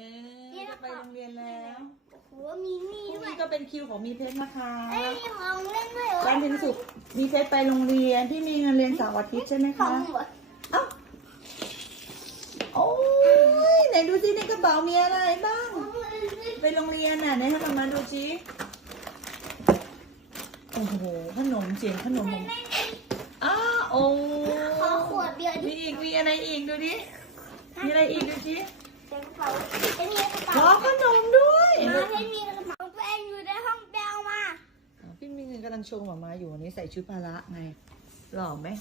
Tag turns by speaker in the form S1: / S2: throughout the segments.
S1: จะไปโรงเรียนแล้ว
S2: โอ้โหมีนี่
S1: พรุ่ง
S2: ด้วย
S1: นี้ก็เป็นคิวของมีเพชรนะคะ
S2: เอ้ยมีของเล่นด้วยเหรอ
S1: จันทร์ถึงศุกร์มีเพชรไปโรงเรียนที่มีเงินเรียนเสาร์อาทิตย์ใช่ไหม
S2: ขอ
S1: คะ
S2: งหมด
S1: เอ้าโอ้ยไหนดูสิในกระเป๋ามีอะไรบ้าง ไปโรงเรียนน่ะไหนให้มาดูสิโอ้โหขนมเสียงขนมอ้าโอ้
S2: ขอขวดเดียวดิ
S1: มีอีกมีอะไรอีกดูดิมีอะไรอีกดูสิ
S2: เต็มกระเป๋าเต็มมีกระ
S1: ร
S2: เป๋า
S1: อขนมด้วย
S2: มาเต็มมีกระเป๋าตัวเองอยู่ในห้องแปลมา
S1: พี่มีเงินกำลังชงหมาอยู่วันนี้ใส่ชุดพละไงหล่อไหม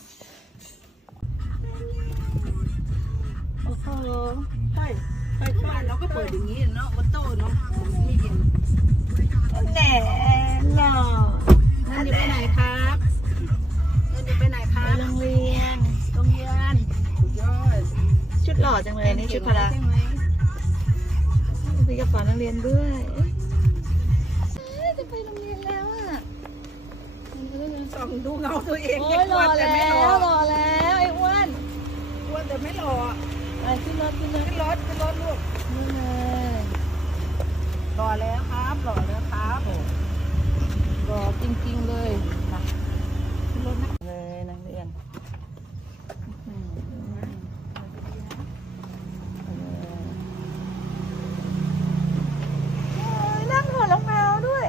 S1: โอ้โห
S3: ใช่เราก็เปิดอย่างนี้เนาะวัตโต้เนาะไม่เย็น
S1: แหน่หล่อ
S3: นั่นจะไปไหนครับนั่นจะไปไหนค
S1: ไป
S3: รับ
S1: โรงเรียน
S3: โรงเรียนสุดยอด
S1: ชุดหล่อจังเลยนี่ชุดพละ
S3: ใช่ไหม
S1: มีกระเป๋านักเรียนด้วยจะไปโรงเรียนแล้วอ่ะ
S3: ส่องดูเงาตัวเอง
S1: โอ้ยหล่อ
S3: แต่
S1: แล้
S3: ไม่ห
S1: ว
S3: ล่อ
S1: หล่อแล้วไอ้อ้วน
S3: อ้วนแต่ไม่หล่อ
S1: ไปขึ้นรถขึ้นรถ
S3: ขึ้นรถลูก
S1: นี่เลย
S3: หล่อแล้วครับหล่อแล้วครับ
S1: หล่อจริงๆเลยมาขึ้นรถนะเลยนักเรียนนั่งถอดรองเท้าด้วย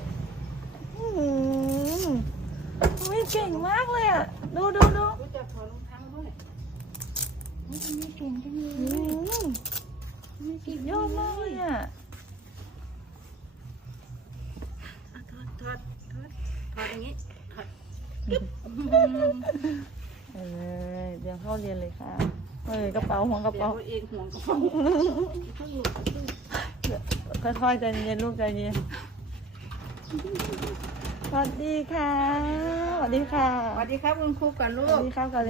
S1: ไม่เก่งมากเลยอ่ะ ดู
S3: รู้จักถอดรองเท้าด้วย
S1: ไม่เก่งจังเลยสุดยอดมากเลยอ่ะ
S3: ถอดอย่างนี้ถอด
S1: เดี๋ยวเข้าเรียนเลยค่ะกระเป๋าห่วงกระ
S3: เดี๋ย
S1: เป๋า
S3: วเองห่วงกระเป๋า
S1: ค่อยๆใจเย็นลูกใจเย็นสวัสดีค่ะสวัสดีค่ะ
S3: สวัสดีครับคุณครูก่อนลู
S1: สวั
S3: ก
S1: สดีครับก่อน